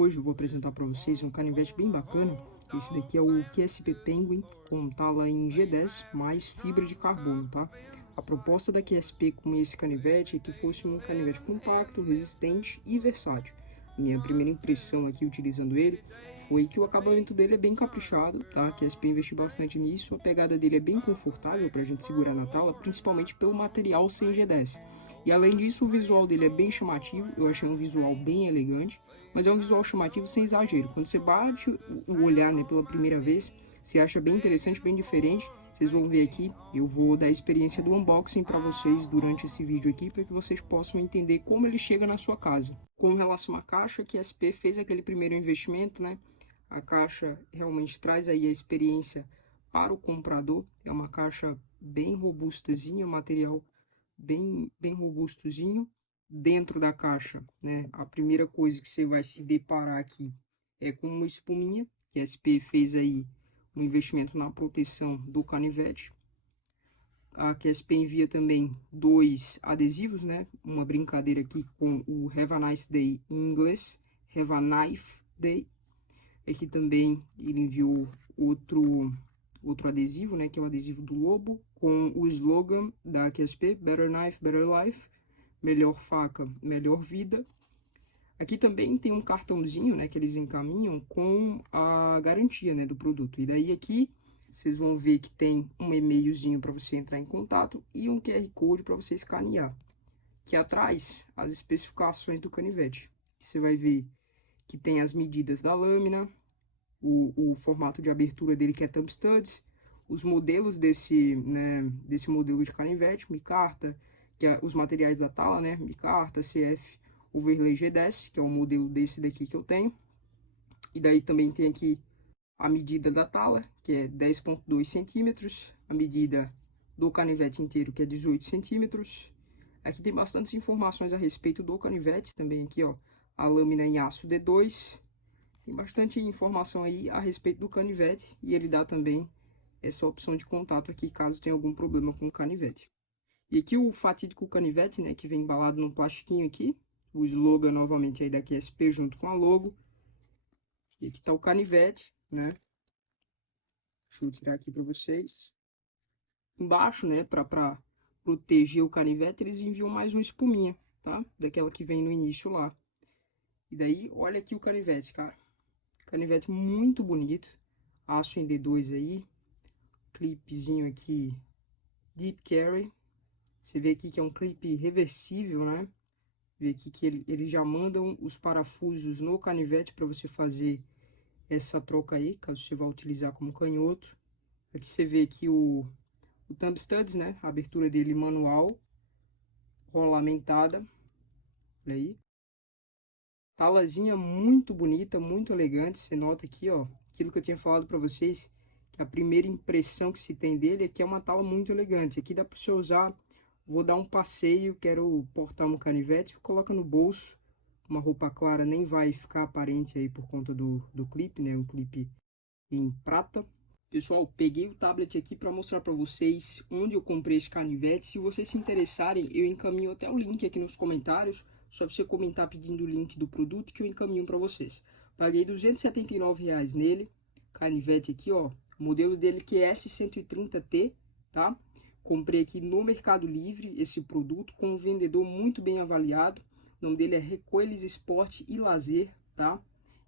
Hoje eu vou apresentar para vocês um canivete bem bacana. Esse daqui é o QSP Penguin com tala em G10 mais fibra de carbono, tá? A proposta da QSP com esse canivete é que fosse um canivete compacto, resistente e versátil. Minha primeira impressão aqui utilizando ele foi que o acabamento dele é bem caprichado, tá? A QSP investiu bastante nisso, a pegada dele é bem confortável para a gente segurar na tala, principalmente pelo material sem G10. E além disso, o visual dele é bem chamativo, eu achei um visual bem elegante, mas é um visual chamativo sem exagero. Quando você bate o olhar, né, pela primeira vez, você acha bem interessante, bem diferente. Vocês vão ver aqui, eu vou dar a experiência do unboxing para vocês durante esse vídeo aqui, para que vocês possam entender como ele chega na sua casa. Com relação à caixa, que a SP fez aquele primeiro investimento, né? A caixa realmente traz aí a experiência para o comprador. É uma caixa bem robustazinha, material bem robustozinho. Dentro da caixa, né, a primeira coisa que você vai se deparar aqui é com uma espuminha, que a SP fez aí um investimento na proteção do canivete. A QSP envia também dois adesivos, né, uma brincadeira aqui com o Have a Nice Day em inglês, Have a Knife Day. Aqui também ele enviou outro adesivo, né, que é o adesivo do lobo, com o slogan da QSP, Better Knife, Better Life, melhor faca, melhor vida. Aqui também tem um cartãozinho, né, que eles encaminham com a garantia, né, do produto. E daí aqui vocês vão ver que tem um e-mailzinho para você entrar em contato e um QR Code para você escanear. Aqui atrás, as especificações do canivete. Você vai ver que tem as medidas da lâmina, o formato de abertura dele, que é thumb studs, os modelos desse modelo de canivete, micarta, que é os materiais da tala, né, micarta, CF, overlay G10, que é o modelo desse daqui que eu tenho. E daí também tem aqui a medida da tala, que é 10,2 centímetros, a medida do canivete inteiro, que é 18 centímetros. Aqui tem bastantes informações a respeito do canivete, também aqui, ó, a lâmina em aço D2, tem bastante informação aí a respeito do canivete, e ele dá também essa opção de contato aqui, caso tenha algum problema com o canivete. E aqui o fatídico canivete, né, que vem embalado num plastiquinho aqui, o slogan novamente aí da QSP junto com a logo. E aqui tá o canivete, né? Deixa eu tirar aqui para vocês. Embaixo, né, para proteger o canivete, eles enviam mais uma espuminha, tá? Daquela que vem no início lá. E daí, olha aqui o canivete, cara. Canivete muito bonito. Aço em D2 aí. Clipezinho aqui, Deep Carry. Você vê aqui que é um clipe reversível, né? Vê aqui que eles já mandam os parafusos no canivete para você fazer essa troca aí, caso você vá utilizar como canhoto. Aqui você vê aqui o thumb studs, né? A abertura dele manual, rolamentada. Olha aí. Talazinha muito bonita, muito elegante. Você nota aqui, ó, aquilo que eu tinha falado para vocês, que a primeira impressão que se tem dele é que é uma tala muito elegante. Aqui dá para você usar, vou dar um passeio, quero portar no canivete, coloca no bolso. Uma roupa clara nem vai ficar aparente aí por conta do clipe, né? Um clipe em prata. Pessoal, peguei o tablet aqui para mostrar para vocês onde eu comprei esse canivete. Se vocês se interessarem, eu encaminho até o link aqui nos comentários. Só você comentar pedindo o link do produto que eu encaminho para vocês. Paguei R$ 279 nele. Canivete aqui, ó. O modelo dele que é S130T, tá? Comprei aqui no Mercado Livre esse produto com um vendedor muito bem avaliado. O nome dele é Recoiles Sport e Lazer, tá?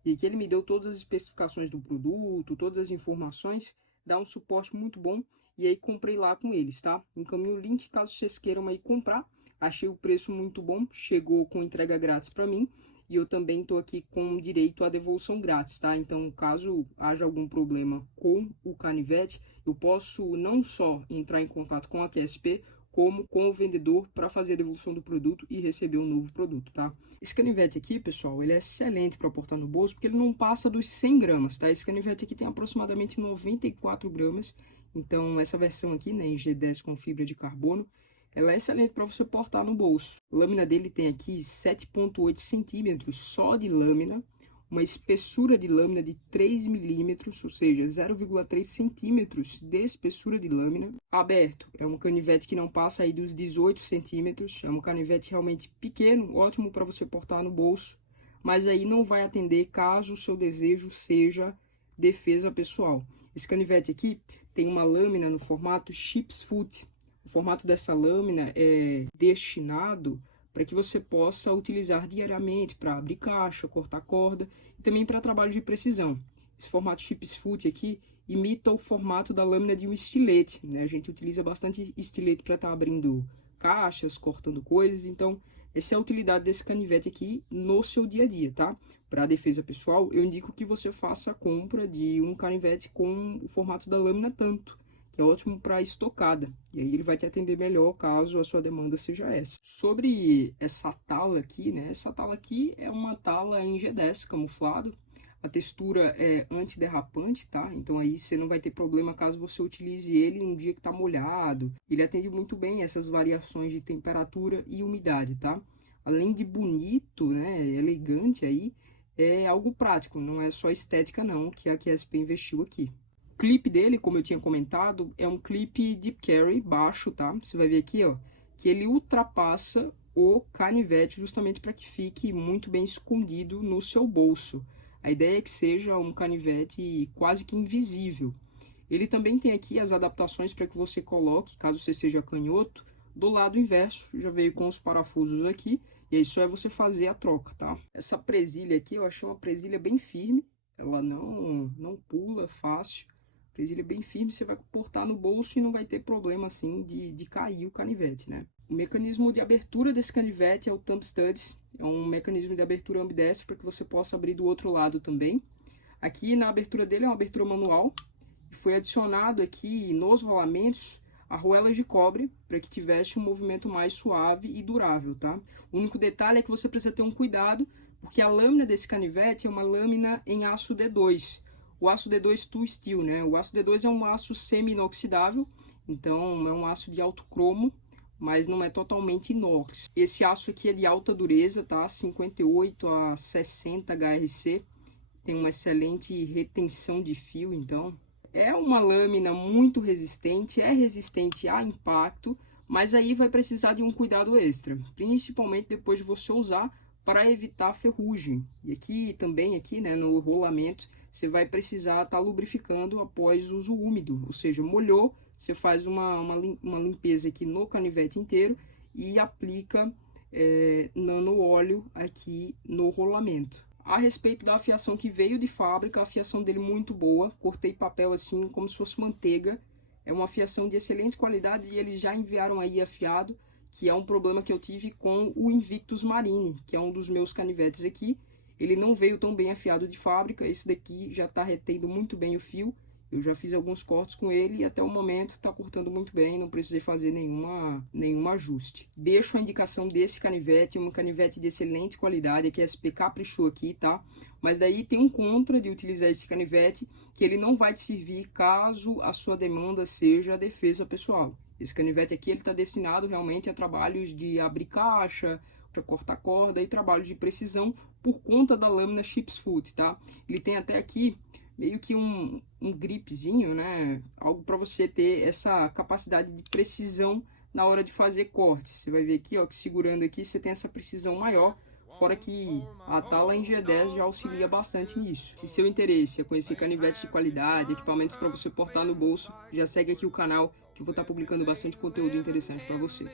E que ele me deu todas as especificações do produto, todas as informações, dá um suporte muito bom. E aí comprei lá com eles, tá? Encaminho o link caso vocês queiram aí comprar. Achei o preço muito bom, chegou com entrega grátis para mim. E eu também tô aqui com direito à devolução grátis, tá? Então, caso haja algum problema com o canivete, eu posso não só entrar em contato com a QSP, como com o vendedor para fazer a devolução do produto e receber um novo produto, tá? Esse canivete aqui, pessoal, ele é excelente para portar no bolso, porque ele não passa dos 100 gramas, tá? Esse canivete aqui tem aproximadamente 94 gramas, então essa versão aqui, né, em G10 com fibra de carbono, ela é excelente para você portar no bolso. A lâmina dele tem aqui 7,8 centímetros só de lâmina, uma espessura de lâmina de 3 milímetros, ou seja, 0,3 centímetros de espessura de lâmina. Aberto, é um canivete que não passa aí dos 18 centímetros, é um canivete realmente pequeno, ótimo para você portar no bolso. mas aí não vai atender caso o seu desejo seja defesa pessoal. Esse canivete aqui tem uma lâmina no formato Ship's Foot. O formato dessa lâmina é destinado para que você possa utilizar diariamente para abrir caixa, cortar corda e também para trabalho de precisão. Esse formato Ship's Foot aqui imita o formato da lâmina de um estilete, né? A gente utiliza bastante estilete para estar abrindo caixas, cortando coisas, então essa é a utilidade desse canivete aqui no seu dia a dia, tá? Para defesa pessoal, eu indico que você faça a compra de um canivete com o formato da lâmina tanto, que é ótimo para estocada, e aí ele vai te atender melhor caso a sua demanda seja essa. Sobre essa tala aqui, né? Essa tala aqui é uma tala em G10 camuflado. A textura é antiderrapante, tá? Então aí você não vai ter problema caso você utilize ele em um dia que tá molhado. Ele atende muito bem essas variações de temperatura e umidade, tá? Além de bonito, né, elegante aí, é algo prático, não é só estética não, que a QSP investiu aqui. O clipe dele, como eu tinha comentado, é um clipe deep carry baixo, tá? Você vai ver aqui, ó, que ele ultrapassa o canivete justamente para que fique muito bem escondido no seu bolso. A ideia é que seja um canivete quase que invisível. Ele também tem aqui as adaptações para que você coloque, caso você seja canhoto, do lado inverso. Já veio com os parafusos aqui, e aí só é você fazer a troca, tá? Essa presilha aqui eu achei uma presilha bem firme, ela não pula fácil. Presilha bem firme, você vai portar no bolso e não vai ter problema assim de cair o canivete, né? O mecanismo de abertura desse canivete é o thumb studs, é um mecanismo de abertura ambidestro para que você possa abrir do outro lado também. Aqui na abertura dele é uma abertura manual, e foi adicionado aqui nos rolamentos arruelas de cobre para que tivesse um movimento mais suave e durável, tá? O único detalhe é que você precisa ter um cuidado, porque a lâmina desse canivete é uma lâmina em aço D2. O aço D2 Tool Steel, né? O aço D2 é um aço semi-inoxidável, então é um aço de alto cromo, mas não é totalmente inox. Esse aço aqui é de alta dureza, tá? 58 a 60 HRC, tem uma excelente retenção de fio, então é uma lâmina muito resistente, é resistente a impacto, mas aí vai precisar de um cuidado extra, principalmente depois de você usar para evitar ferrugem. E aqui também, né, no rolamento, você vai precisar estar lubrificando após uso úmido, ou seja, molhou, você faz uma limpeza aqui no canivete inteiro e aplica nano óleo aqui no rolamento. A respeito da afiação que veio de fábrica, a afiação dele muito boa, cortei papel assim como se fosse manteiga, é uma afiação de excelente qualidade e eles já enviaram aí afiado, que é um problema que eu tive com o Invictus Marine, que é um dos meus canivetes aqui. Ele não veio tão bem afiado de fábrica, esse daqui já está retendo muito bem o fio. Eu já fiz alguns cortes com ele e até o momento está cortando muito bem, não precisei fazer nenhum ajuste. Deixo a indicação desse canivete, um canivete de excelente qualidade, que a SP caprichou aqui, tá? Mas daí tem um contra de utilizar esse canivete, que ele não vai te servir caso a sua demanda seja a defesa pessoal. Esse canivete aqui ele está destinado realmente a trabalhos de abrir caixa, para cortar corda e trabalhos de precisão por conta da lâmina Ship's Foot, tá? Ele tem até aqui meio que um gripzinho, né? Algo para você ter essa capacidade de precisão na hora de fazer cortes. Você vai ver aqui, ó, que segurando aqui você tem essa precisão maior. Fora que a tala em G10 já auxilia bastante nisso. Se seu interesse é conhecer canivetes de qualidade, equipamentos para você portar no bolso, já segue aqui o canal que eu vou estar publicando bastante conteúdo interessante para você.